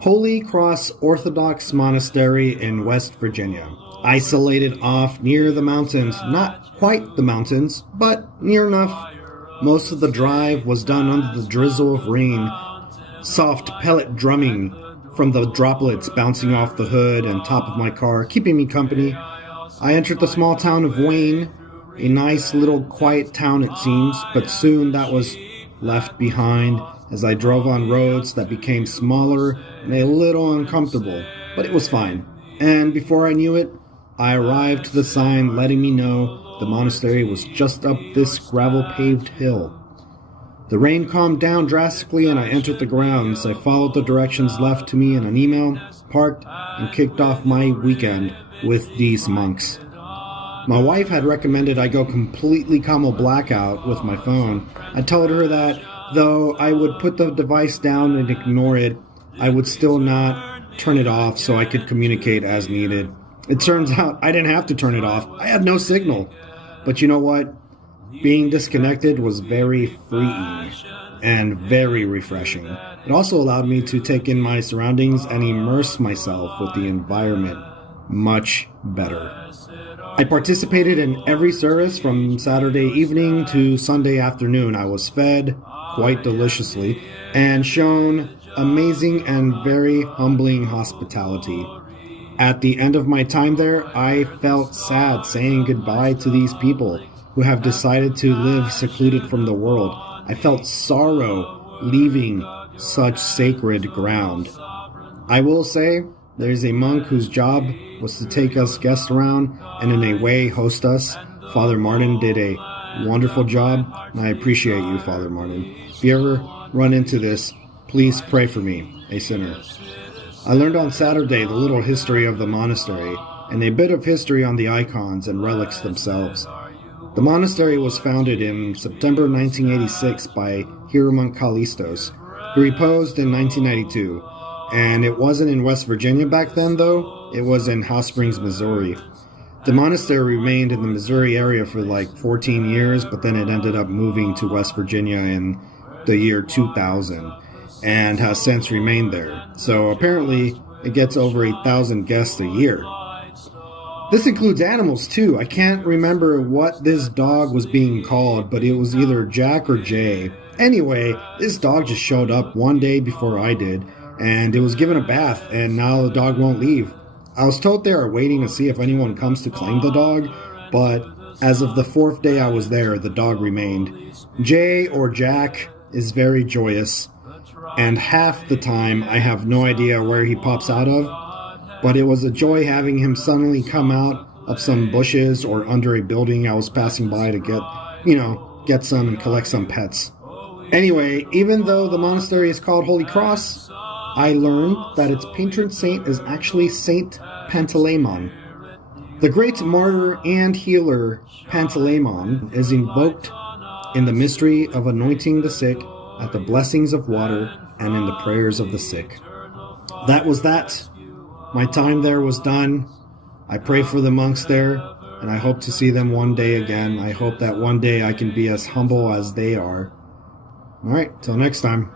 Holy Cross Orthodox Monastery in West Virginia, isolated off near the mountains, not quite the mountains, but near enough. Most of the drive was done under the drizzle of rain, soft pellet drumming from the droplets bouncing off the hood and top of my car, keeping me company. I entered the small town of Wayne, a nice little quiet town it seems, but soon that was left behind as I drove on roads that became smaller and a little uncomfortable, but it was fine. And before I knew it, I arrived to the sign letting me know the monastery was just up this gravel-paved hill. The rain calmed down drastically and I entered the grounds. I followed the directions left to me in an email, parked, and kicked off my weekend with these monks. My wife had recommended I go completely Camel blackout with my phone. I told her that, though I would put the device down and ignore it, I would still not turn it off so I could communicate as needed. It turns out I didn't have to turn it off. I had no signal. But you know what? Being disconnected was very freeing and very refreshing. It also allowed me to take in my surroundings and immerse myself with the environment much better. I participated in every service from Saturday evening to Sunday afternoon. I was fed quite deliciously and shown amazing and very humbling hospitality. At the end of my time there, I felt sad saying goodbye to these people who have decided to live secluded from the world. I felt sorrow leaving such sacred ground. I will say, there's a monk whose job was to take us guests around and in a way host us. Father Martin did a wonderful job, and I appreciate you, Father Martin. If you ever run into this, please pray for me, a sinner. I learned on Saturday the little history of the monastery, and a bit of history on the icons and relics themselves. The monastery was founded in September 1986 by Hieromonk Callistos, who reposed in 1992. And it wasn't in West Virginia back then, though. It was in Hot Springs, Missouri. The monastery remained in the Missouri area for like 14 years, but then it ended up moving to West Virginia in the year 2000 and has since remained there. So apparently it gets over 1,000 guests a year. This includes animals too. I can't remember what this dog was being called, but it was either Jack or Jay. Anyway, this dog just showed up one day before I did, and it was given a bath, and now the dog won't leave. I was told they are waiting to see if anyone comes to claim the dog, but as of the 4th day I was there, the dog remained. Jay or Jack is very joyous, and half the time I have no idea where he pops out of, but it was a joy having him suddenly come out of some bushes or under a building I was passing by to get some and collect some pets. Anyway, even though the monastery is called Holy Cross, I learned that its patron saint is actually Saint Pantaleimon. The great martyr and healer Pantaleimon is invoked in the mystery of anointing the sick, at the blessings of water, and in the prayers of the sick. That was that. My time there was done. I pray for the monks there, and I hope to see them one day again. I hope that one day I can be as humble as they are. All right, till next time.